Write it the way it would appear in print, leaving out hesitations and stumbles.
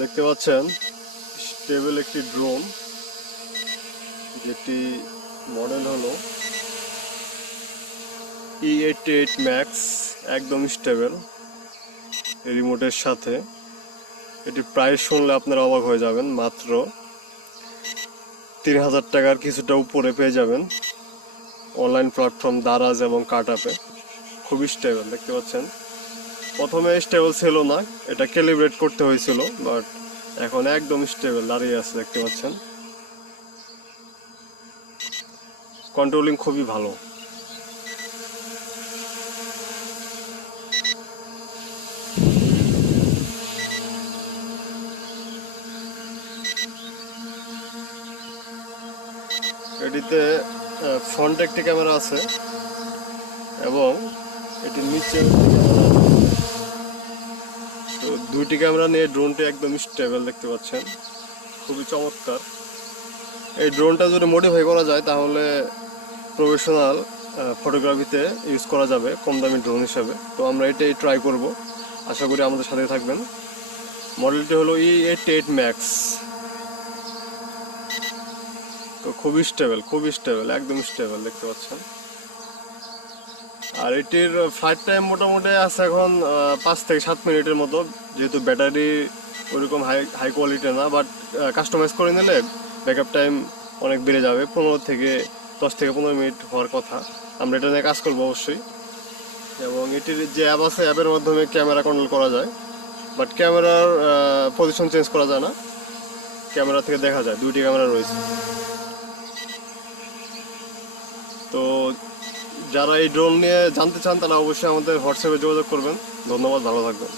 দেখতে পাচ্ছেন স্টেবল একটি ড্রোন, যেটি মডেল হলো E88 ম্যাক্স, একদম স্টেবল রিমোটের সাথে। এটি প্রাইস শুনলে আপনারা অবাক হয়ে যাবেন, মাত্র 3000 টাকার কিছুটা উপরে পেয়ে যাবেন অনলাইন প্ল্যাটফর্ম দারাজ এবং কার্টআপে। খুবই স্টেবল দেখতে পাচ্ছেন। প্রথমে স্টেবল ছিল না, এটা ক্যালিব্রেট করতে হয়েছিল, বাট এখন একদম স্টেবল দাঁড়িয়ে আছে দেখতে পাচ্ছেন। কন্ট্রোলিং খুবই ভালো। এটিতে ফ্রন্ট একটি ক্যামেরা আছে এবং এটির নিচে তো দুইটি ক্যামেরা নিয়ে ড্রোনটি একদম স্টেবল দেখতে পাচ্ছেন, খুবই চমৎকার। এই ড্রোনটা যদি মডিফাই করা যায় তাহলে প্রফেশনাল ফটোগ্রাফিতে ইউজ করা যাবে কম দামি ড্রোন হিসাবে। তো আমরা এটাই ট্রাই করব, আশা করি আমাদের সাথে থাকবেন। মডেলটি হলো E88 ম্যাক্স। তো খুবই স্টেবল একদম স্টেবল দেখতে পাচ্ছেন। আর এটির ফ্লাইট টাইম মোটামুটি আছে এখন 5 থেকে 7 মিনিটের মতো, যেহেতু ব্যাটারি ওইরকম হাই কোয়ালিটি না, বাট কাস্টমাইজ করে নিলে ব্যাকআপ টাইম অনেক বেড়ে যাবে। 10 থেকে 15 মিনিট হওয়ার কথা। আমরা এটা নিয়ে কাজ করবো অবশ্যই। এবং এটির যে অ্যাপ আছে, অ্যাপের মাধ্যমে ক্যামেরা কন্ট্রোল করা যায়, বাট ক্যামেরার পজিশন চেঞ্জ করা যায় না। ক্যামেরা থেকে দেখা যায় দুইটি ক্যামেরা রয়েছে। তো যারা এই ড্রোন নিয়ে জানতে চান তারা অবশ্যই আমাদের হোয়াটসঅ্যাপে যোগাযোগ করবেন। ধন্যবাদ, ভালো থাকবেন।